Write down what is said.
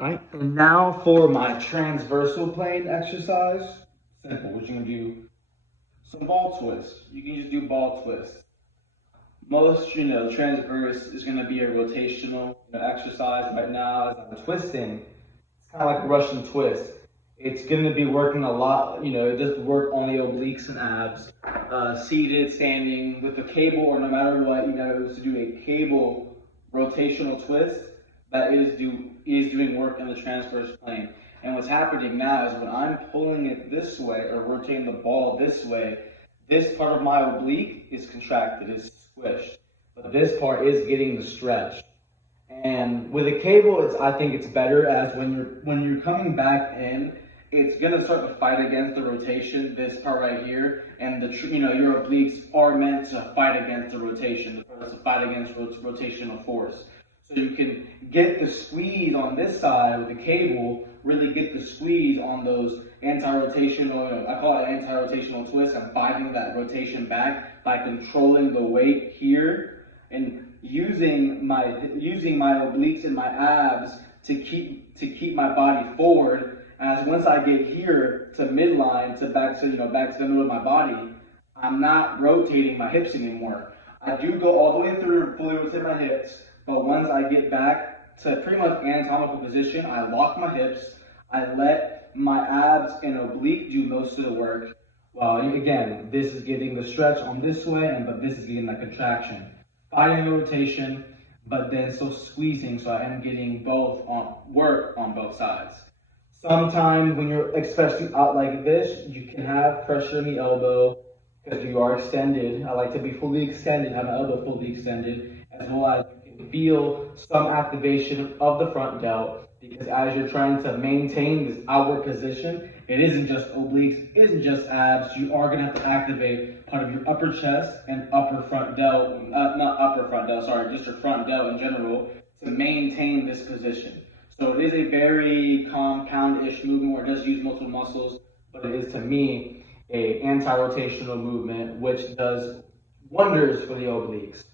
Right, and now for my transversal plane exercise. Simple. What you're gonna do? Some ball twists. You can just do ball twists. Most, transverse is gonna be a rotational exercise. Right now, as I'm twisting, it's kind of like a Russian twist. It's gonna be working a lot. It does work on the obliques and abs. Seated, standing, with a cable, or no matter what, you gotta to do a cable rotational twist that is doing work in the transverse plane. And what's happening now is when I'm pulling it this way or rotating the ball this way, this part of my oblique is contracted, is squished, but this part is getting the stretch. And with a cable, I think it's better as when you're coming back in, it's gonna start to fight against the rotation. This part right here, and your obliques are meant to fight against the rotation, to fight against rotational force. So you can get the squeeze on this side with the cable, really get the squeeze on those anti-rotational, I call it anti-rotational twist. I'm fighting that rotation back by controlling the weight here and using my obliques and my abs to keep my body forward. As once I get here to midline to back to the middle of my body, I'm not rotating my hips anymore. I do go all the way through and fully rotate my hips, but once I get back to pretty much anatomical position, I lock my hips, I let my abs and oblique do most of the work. Well, again, this is getting the stretch on this way, but this is getting the contraction. Fighting the rotation, but then still squeezing, so I am getting both on work on both sides. Sometimes when you're especially out like this, you can have pressure in the elbow because you are extended. I like to be fully extended, have my elbow fully extended, as well as you can feel some activation of the front delt, because as you're trying to maintain this outward position, it isn't just obliques, it isn't just abs. You are gonna have to activate part of your upper chest and upper front delt, not upper front delt, sorry, just your front delt in general, to maintain this position. So it is a very compound-ish movement where it does use multiple muscles, but it is to me a anti-rotational movement which does wonders for the obliques.